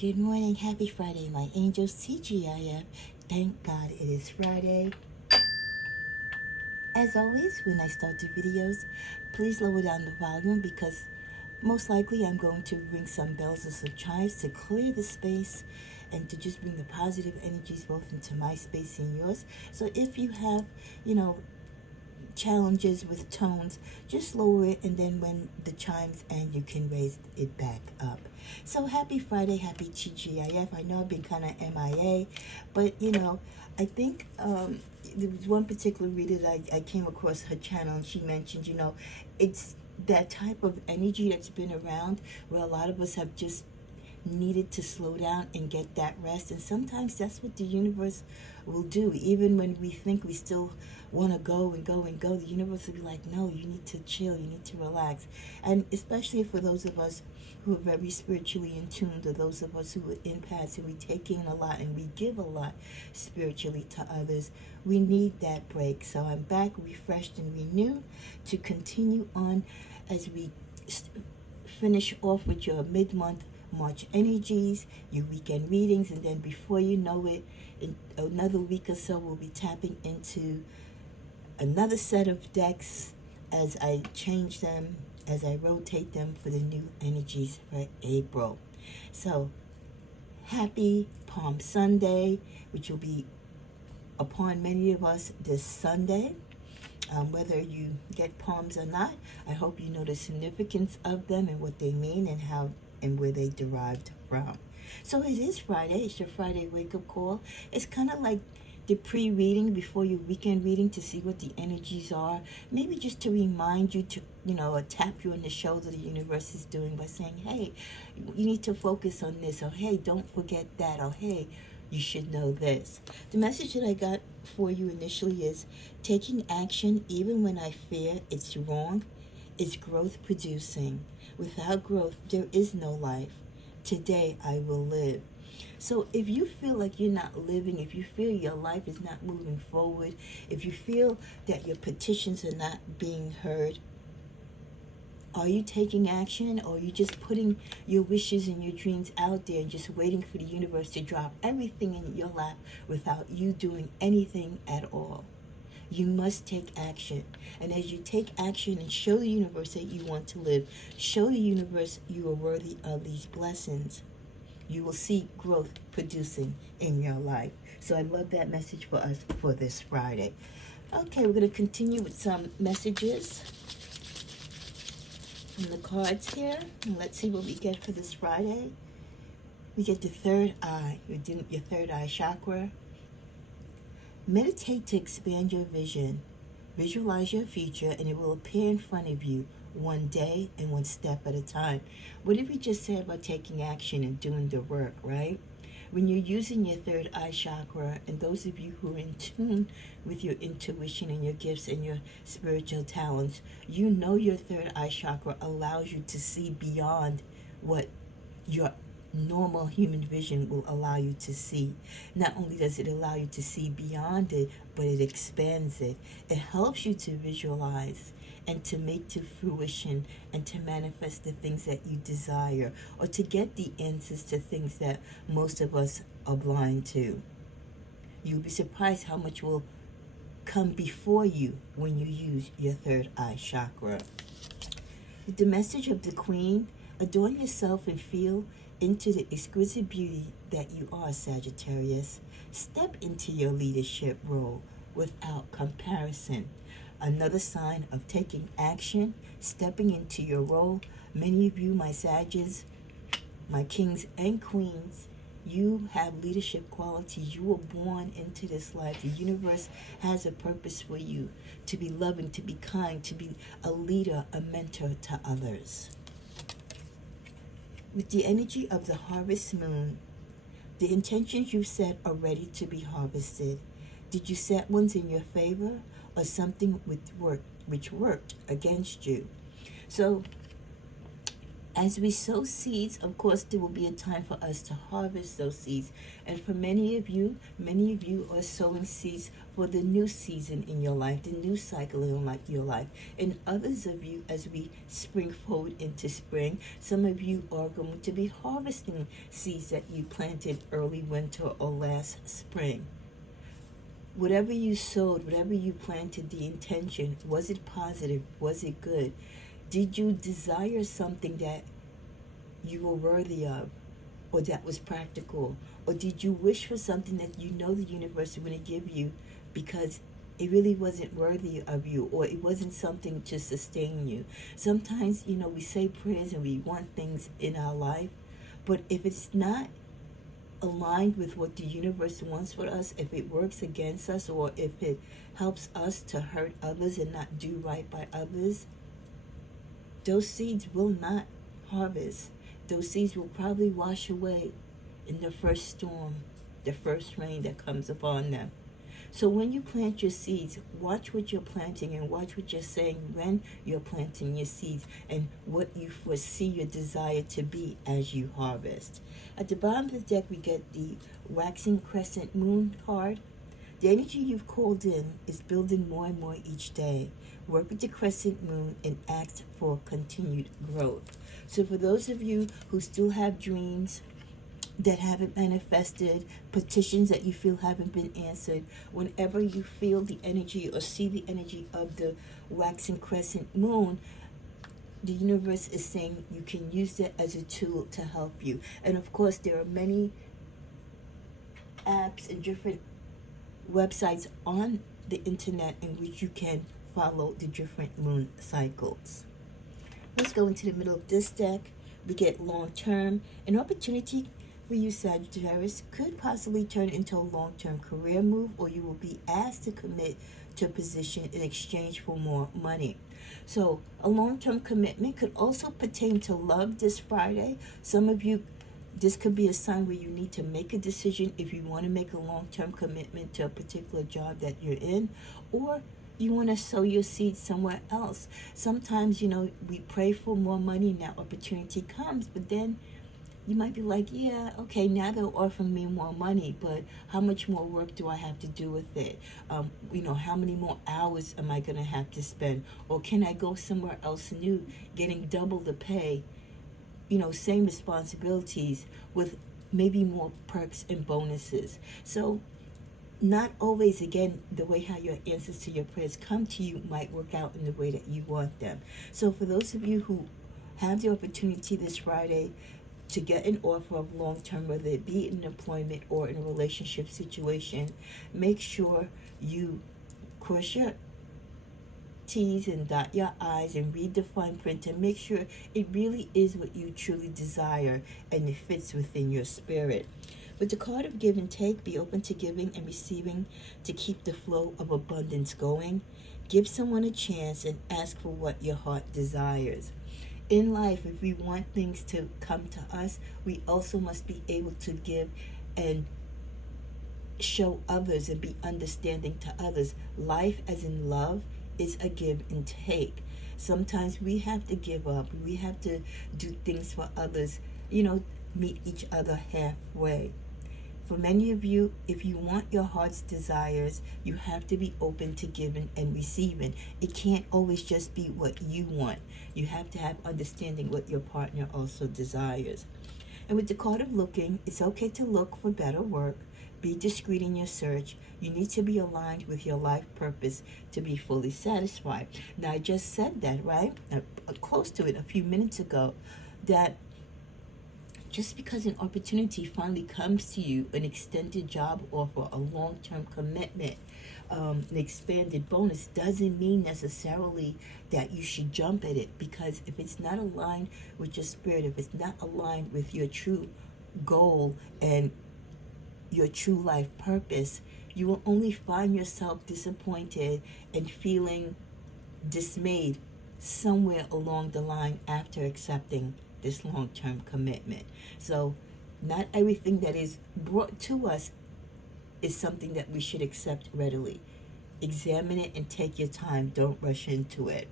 Good morning, happy Friday, my angels, TGIF. Thank God it is Friday. As always, when I start the videos, please lower down the volume because most likely I'm going to ring some bells or some chimes to clear the space and to just bring the positive energies both into my space and yours. So if you have, you know, challenges with tones, just lower it, and then when the chimes end, you can raise it back up. So happy Friday, happy TGIF. I know I've been kind of MIA, but I think there was one particular reader that I came across her channel, and she mentioned, it's that type of energy that's been around where a lot of us have just needed to slow down and get that rest. And sometimes that's what the universe will do. Even when we think we still want to go and go and go, the universe will be like, no, you need to chill, you need to relax. And especially for those of us who are very spiritually in tune, or those of us who are empaths and we take in a lot and we give a lot spiritually to others, we need that break. So I'm back refreshed and renewed to continue on as we finish off with your mid-month March energies, your weekend readings, and then before you know it, in another week or so, we'll be tapping into another set of decks as I change them, as I rotate them for the new energies for April. So, happy Palm Sunday, which will be upon many of us this Sunday. Whether you get palms or not, I hope you know the significance of them and what they mean and how and where they derived from. So it is Friday. It's your Friday wake-up call. It's kind of like the pre-reading before your weekend reading to see what the energies are. Maybe just to remind you to, tap you on the shoulder the universe is doing by saying, hey, you need to focus on this, or hey, don't forget that, or hey, you should know this. The message that I got for you initially is taking action even when I fear it's wrong is growth producing. Without growth, there is no life. Today I will live. So if you feel like you're not living, if you feel your life is not moving forward, if you feel that your petitions are not being heard, are you taking action, or are you just putting your wishes and your dreams out there and just waiting for the universe to drop everything in your lap without you doing anything at all? You must take action. And as you take action and show the universe that you want to live, show the universe you are worthy of these blessings, you will see growth producing in your life. So I love that message for us for this Friday. Okay, we're going to continue with some messages from the cards here. And let's see what we get for this Friday. We get the third eye. You're doing your third eye chakra. Meditate to expand your vision. Visualize your future and it will appear in front of you one day and one step at a time. What did we just say about taking action and doing the work, right? When you're using your third eye chakra, and those of you who are in tune with your intuition and your gifts and your spiritual talents, you know your third eye chakra allows you to see beyond what your normal human vision will allow you to see. Not only does it allow you to see beyond it, but it expands it. It helps you to visualize and to make to fruition and to manifest the things that you desire, or to get the answers to things that most of us are blind to. You'll be surprised how much will come before you when you use your third eye chakra. The message of the Queen: adorn yourself and feel into the exquisite beauty that you are, Sagittarius. Step into your leadership role without comparison. Another sign of taking action, stepping into your role. Many of you, my Sagittarius, my kings and queens, you have leadership qualities. You were born into this life. The universe has a purpose for you, to be loving, to be kind, to be a leader, a mentor to others. With the energy of the harvest moon, the intentions you set are ready to be harvested. Did you set ones in your favor, or something which worked against you? So As we sow seeds, of course, there will be a time for us to harvest those seeds. And for many of you are sowing seeds for the new season in your life, the new cycle in your life. And others of you, as we spring forward into spring, some of you are going to be harvesting seeds that you planted early winter or last spring. Whatever you sowed, whatever you planted, the intention, was it positive? Was it good? Did you desire something that you were worthy of, or that was practical? Or did you wish for something that you know the universe is going to give you because it really wasn't worthy of you, or it wasn't something to sustain you? Sometimes, we say prayers and we want things in our life, but if it's not aligned with what the universe wants for us, if it works against us, or if it helps us to hurt others and not do right by others, those seeds will not harvest. Those seeds will probably wash away in the first storm, the first rain that comes upon them. So when you plant your seeds, watch what you're planting and watch what you're saying when you're planting your seeds, and what you foresee your desire to be as you harvest. At the bottom of the deck, we get the waxing crescent moon card. The energy you've called in is building more and more each day. Work with the crescent moon and ask for continued growth. So for those of you who still have dreams that haven't manifested, petitions that you feel haven't been answered, whenever you feel the energy or see the energy of the waxing crescent moon, the universe is saying you can use that as a tool to help you. And of course, there are many apps and different websites on the internet in which you can follow the different moon cycles. Let's go into the middle of this deck. We get long-term. An opportunity for you, Sagittarius, could possibly turn into a long-term career move, or you will be asked to commit to a position in exchange for more money. So a long-term commitment could also pertain to love this Friday. Some of you, this could be a sign where you need to make a decision if you want to make a long-term commitment to a particular job that you're in, or you want to sow your seeds somewhere else. Sometimes, we pray for more money and that opportunity comes, but then you might be like, yeah, okay, now they're offering me more money, but how much more work do I have to do with it? How many more hours am I going to have to spend? Or can I go somewhere else new, getting double the pay, same responsibilities with maybe more perks and bonuses? So not always, again, the way how your answers to your prayers come to you might work out in the way that you want them. So for those of you who have the opportunity this Friday to get an offer of long-term, whether it be in employment or in a relationship situation, make sure you cross your T's and dot your I's and read the fine print and make sure it really is what you truly desire and it fits within your spirit. With the card of give and take, be open to giving and receiving to keep the flow of abundance going. Give someone a chance and ask for what your heart desires. In life, if we want things to come to us, we also must be able to give and show others and be understanding to others. Life, as in love, is a give and take. Sometimes we have to give up. We have to do things for others, meet each other halfway. For many of you, if you want your heart's desires, you have to be open to giving and receiving. It can't always just be what you want. You have to have understanding what your partner also desires. And with the card of looking, it's okay to look for better work. Be discreet in your search. You need to be aligned with your life purpose to be fully satisfied. Now, I just said that, right? Close to it a few minutes ago, that just because an opportunity finally comes to you, an extended job offer, a long-term commitment, an expanded bonus, doesn't mean necessarily that you should jump at it, because if it's not aligned with your spirit, if it's not aligned with your true goal and your true life purpose, you will only find yourself disappointed and feeling dismayed somewhere along the line after accepting this long-term commitment. So not everything that is brought to us is something that we should accept readily. Examine it and take your time. Don't rush into it.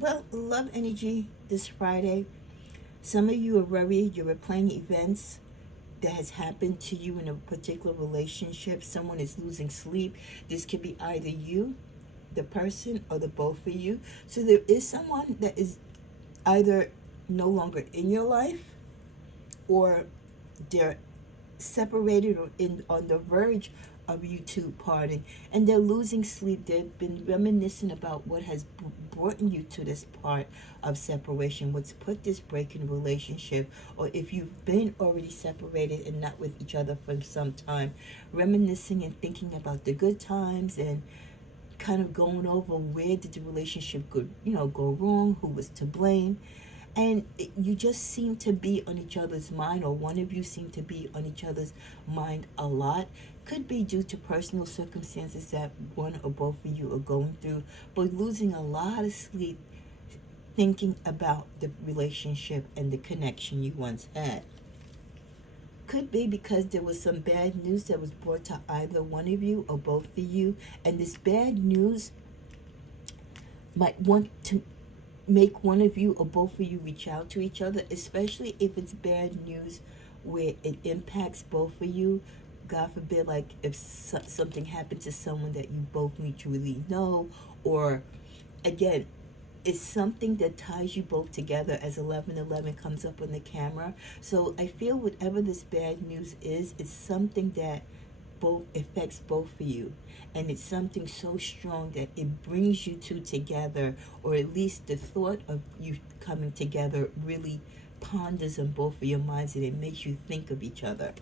Well, love energy this Friday. Some of you are worried. You're replaying events that has happened to you in a particular relationship. Someone is losing sleep. This could be either you, the person, or the both of you. So there is someone that is either no longer in your life, or they're separated or in on the verge of you two parting, and they're losing sleep. They've been reminiscing about what has brought you to this part of separation, what's put this break in relationship, or if you've been already separated and not with each other for some time, reminiscing and thinking about the good times and kind of going over where did the relationship go wrong, who was to blame. And you just seem to be on each other's mind, or one of you seem to be on each other's mind a lot. Could be due to personal circumstances that one or both of you are going through, but losing a lot of sleep thinking about the relationship and the connection you once had. Could be because there was some bad news that was brought to either one of you or both of you, and this bad news might want to make one of you or both of you reach out to each other, especially if it's bad news where it impacts both of you. God forbid, like if something happened to someone that you both mutually know, or again, it's something that ties you both together, as 1111 comes up on the camera. So I feel whatever this bad news is, it's something that both affects both of you, and it's something so strong that it brings you two together, or at least the thought of you coming together really ponders on both of your minds, and it makes you think of each other.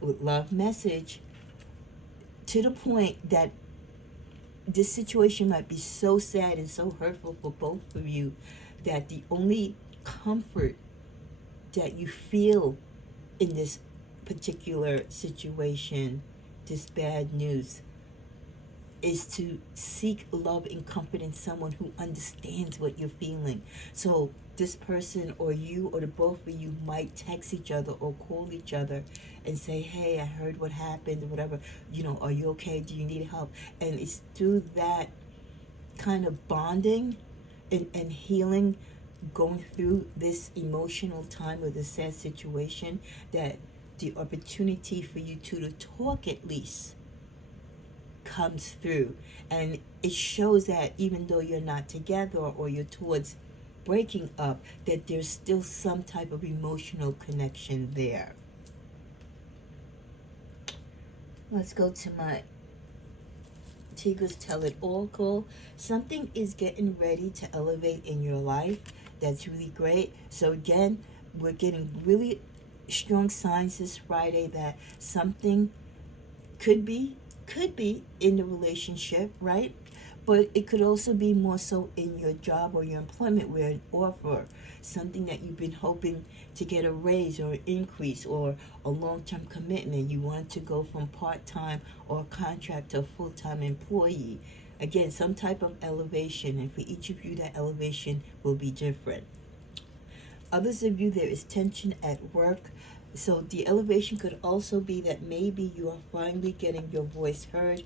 With love message, to the point that this situation might be so sad and so hurtful for both of you that the only comfort that you feel in this particular situation, this bad news, is to seek love and comfort in someone who understands what you're feeling. So this person or you or the both of you might text each other or call each other and say, hey, I heard what happened, or whatever, are you okay? Do you need help? And it's through that kind of bonding and healing, going through this emotional time or this sad situation, that the opportunity for you two to talk at least comes through. And it shows that even though you're not together or you're towards breaking up, that there's still some type of emotional connection there. Let's go to my Tigers Tell It All call. Something is getting ready to elevate in your life. That's really great. So again, we're getting really strong signs this Friday that something could be in the relationship, right? But it could also be more so in your job or your employment, where an offer, something that you've been hoping to get a raise or an increase or a long-term commitment. You want to go from part-time or contract to a full-time employee. Again, some type of elevation, and for each of you, that elevation will be different. Others of you, there is tension at work. So the elevation could also be that maybe you are finally getting your voice heard.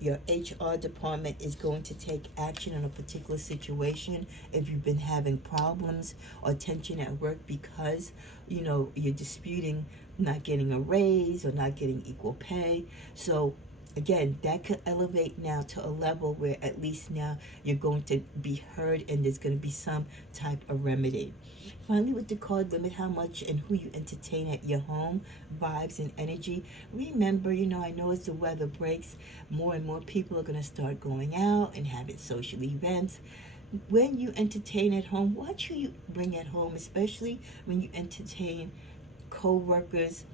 Your HR department is going to take action on a particular situation if you've been having problems or tension at work because, you're disputing not getting a raise or not getting equal pay. So again, that could elevate now to a level where at least now you're going to be heard and there's going to be some type of remedy. Finally, with the card, limit how much and who you entertain at your home, vibes and energy. Remember, I know as the weather breaks, more and more people are going to start going out and having social events. When you entertain at home, watch who you bring at home, especially when you entertain co-workers.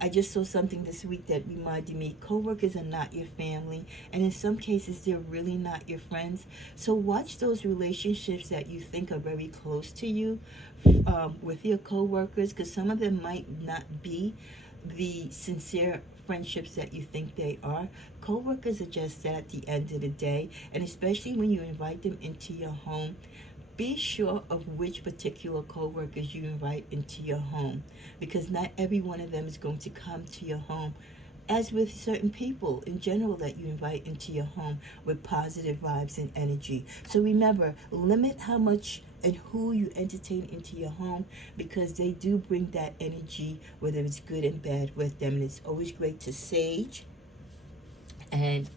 I just saw something this week that reminded me, co-workers are not your family, and in some cases they're really not your friends. So watch those relationships that you think are very close to you with your co-workers, because some of them might not be the sincere friendships that you think they are. Co-workers are just that at the end of the day, and especially when you invite them into your home, be sure of which particular co-workers you invite into your home, because not every one of them is going to come to your home as with certain people in general that you invite into your home with positive vibes and energy. So remember, limit how much and who you entertain into your home, because they do bring that energy, whether it's good and bad, with them. And it's always great to sage and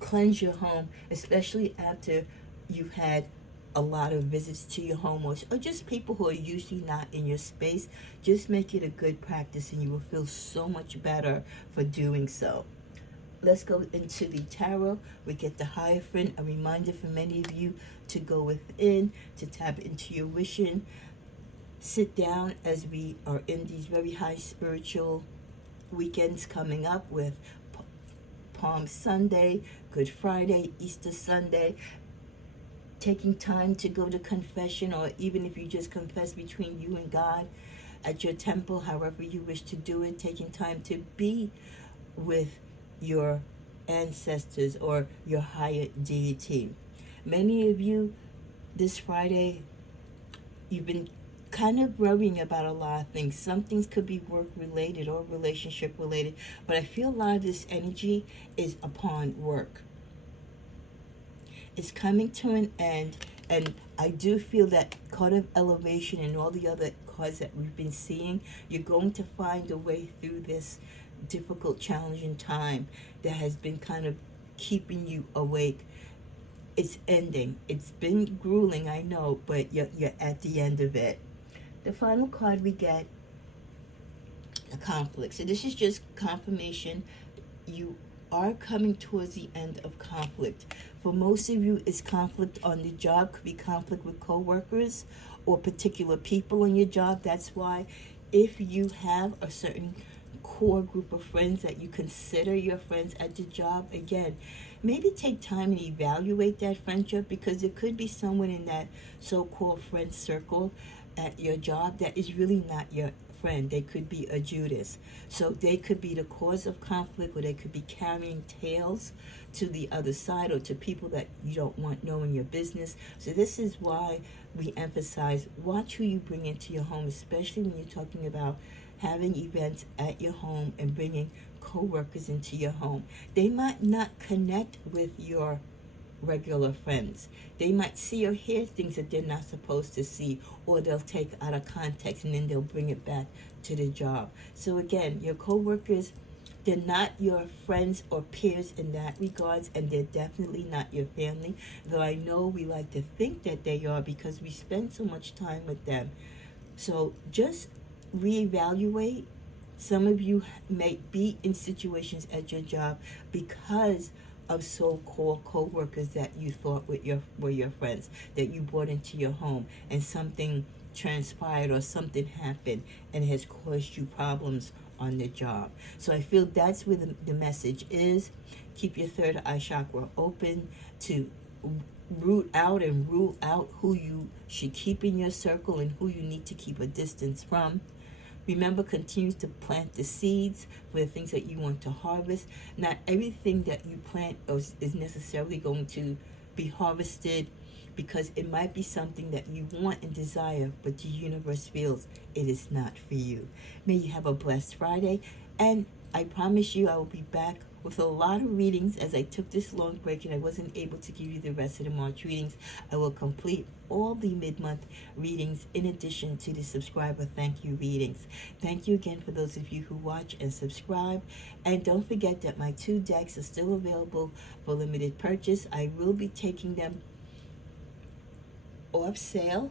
cleanse your home, especially after you've had a lot of visits to your home, or just people who are usually not in your space. Just make it a good practice and you will feel so much better for doing so. Let's go into the tarot. We get the Hierophant, a reminder for many of you to go within, to tap into your wishing. Sit down, as we are in these very high spiritual weekends coming up with Palm Sunday, Good Friday, Easter Sunday. Taking time to go to confession, or even if you just confess between you and God at your temple, however you wish to do it. Taking time to be with your ancestors or your higher deity. Many of you this Friday, you've been kind of worrying about a lot of things. Some things could be work related or relationship related, but I feel a lot of this energy is upon work. It's coming to an end, and I do feel that card of elevation and all the other cards that we've been seeing, you're going to find a way through this difficult, challenging time that has been kind of keeping you awake. It's ending. It's been grueling, I know, but you're at the end of it. The final card we get, a conflict. So this is just confirmation. You are coming towards the end of conflict. For most of you, it's conflict on the job. Could be conflict with co-workers or particular people on your job. That's why if you have a certain core group of friends that you consider your friends at the job, again, maybe take time and evaluate that friendship, because there could be someone in that so-called friend circle at your job that is really not your friend. They could be a Judas. So they could be the cause of conflict, or they could be carrying tales to the other side, or to people that you don't want knowing your business. So this is why we emphasize, watch who you bring into your home, especially when you're talking about having events at your home and bringing co-workers into your home. They might not connect with your regular friends. They might see or hear things that they're not supposed to see, or they'll take out of context and then they'll bring it back to the job. So again, your co-workers, they're not your friends or peers in that regards, and they're definitely not your family, though I know we like to think that they are because we spend so much time with them. So just reevaluate. Some of you may be in situations at your job because of so-called co-workers that you thought were your friends, that you brought into your home, and something transpired or something happened and has caused you problems on the job. So I feel that's where the message is. Keep your third eye chakra open to root out and rule out who you should keep in your circle and who you need to keep a distance from. Remember, continue to plant the seeds for the things that you want to harvest. Not everything that you plant is necessarily going to be harvested, because it might be something that you want and desire, but the universe feels it is not for you. May you have a blessed Friday, and I promise you I will be back with a lot of readings. As I took this long break and I wasn't able to give you the rest of the March readings, I will complete all the mid-month readings in addition to the subscriber thank you readings. Thank you again for those of you who watch and subscribe. And don't forget that my 2 decks are still available for limited purchase. I will be taking them off sale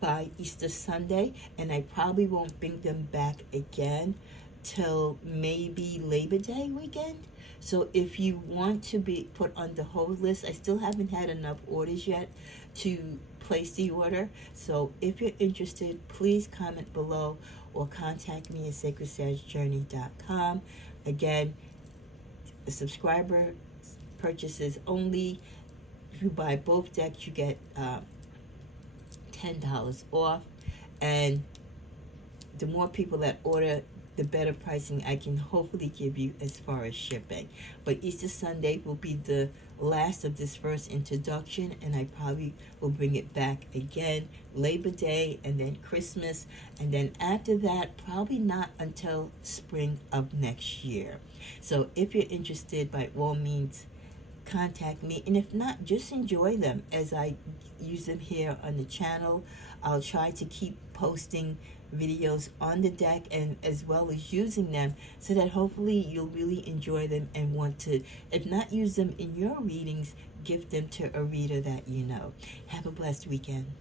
by Easter Sunday, and I probably won't bring them back again till maybe Labor Day weekend. So if you want to be put on the hold list, I still haven't had enough orders yet to place the order. So if you're interested, please comment below or contact me at sacredsagejourney.com. Again, the subscriber purchases only. If you buy both decks, you get $10 off, and the more people that order, the better pricing I can hopefully give you as far as shipping. But Easter Sunday will be the last of this first introduction, and I probably will bring it back again Labor Day and then Christmas, and then after that probably not until spring of next year. So if you're interested, by all means contact me, and if not, just enjoy them as I use them here on the channel. I'll try to keep posting videos on the deck and as well as using them, so that hopefully you'll really enjoy them and want to, if not use them in your readings, give them to a reader that you know. Have a blessed weekend.